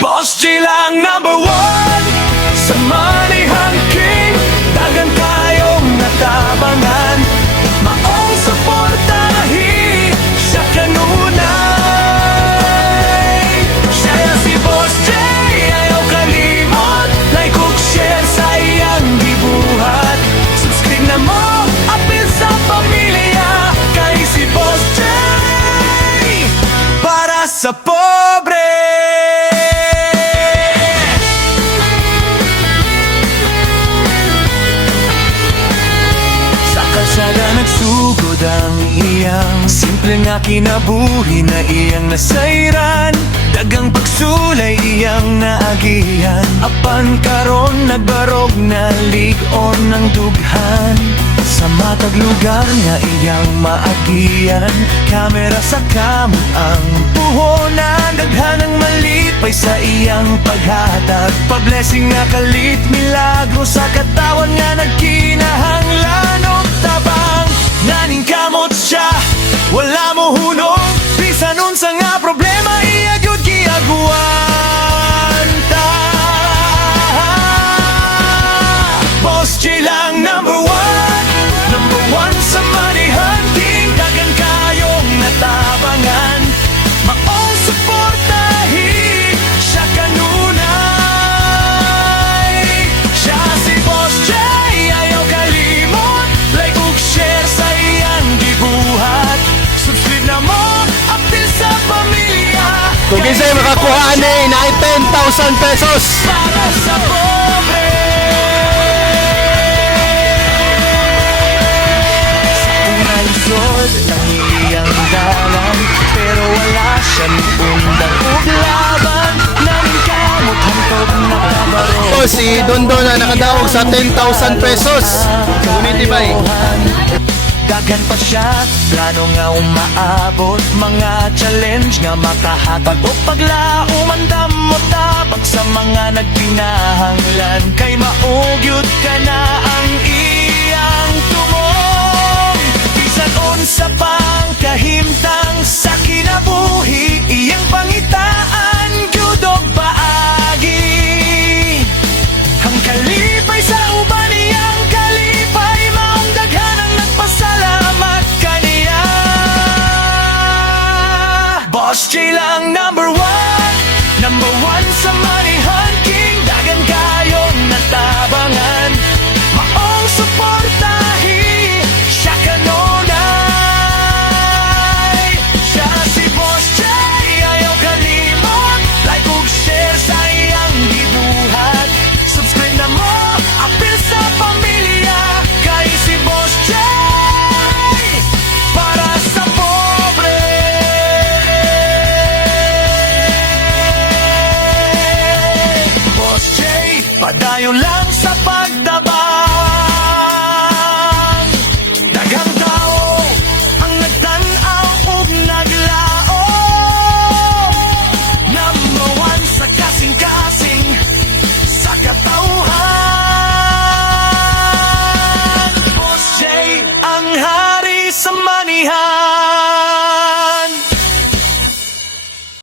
Boss J lang number one sa money hunting. Dagan kayong natabangan, maong suportahi siya kanunay. Siya yan si Boss J, ayaw kalimot. Like ug share sa iyang gibuhat. Subscribe na mo, apil sa pamilya. Kay si Boss J para sa pobre. Kalsada nagsugod ang iyang simple nga kinabuhi na iyang nasayran. Dagang pagsulay iyang naagihan. Apan karon nagbarog na ligon ng dughan. Sa matag lugar nga iyang maagian. Kamera sa kamot ang puhonan. Daghan ang malipay sa iyang paghatag. Pa-blessing nga kalit milagro sa katawan nga nagkinahanglan. O tabang naning kamot siya, wala mo hunong. Bisan unsa nga problema iya gyud giagwanta. Boss J lang number one sa money hunting. Dagan kayong natabangan, maong suportahi siya kanunay. Siya si Boss J, ayaw kalimot. Like ug share sa iyang gibuhat. Subscribe na mo, apil sa pamilya. Kung kinsay makakuha ni na 10,000 pesos. Para sa pobre. Lisod ang iyang dalan, pero wala siyang undang ug laban. Namin kamot hantod na kabaro. O si Dondon na nakadawog sa 10,000 pesos. Community ba eh? Dagan pa siya, plano nga umaabot. Mga challenge nga makahatag o paglauman damo tabag sa mga nagpinahanglan. Kay maugyod ka na ang iyang tumong. Bisan unsa pang kahimtang sa kinabuhi, iyang pangitaan gyud og paagi. Ang kalipay sa uban iyang kalipay, maong daghan ang nagpasalamat kaniya. Boss J lang number one sa money hunting. Dagan kayong natabangan, maong suportahi siya kanunay. Siya si Boss J, ayaw kalimot. Like ug share sa iyang gibuhat. Subscribe na mo, apil sa pamilya. Kay si Boss J para sa pobre. Boss J, padayon lang sa pagtabang.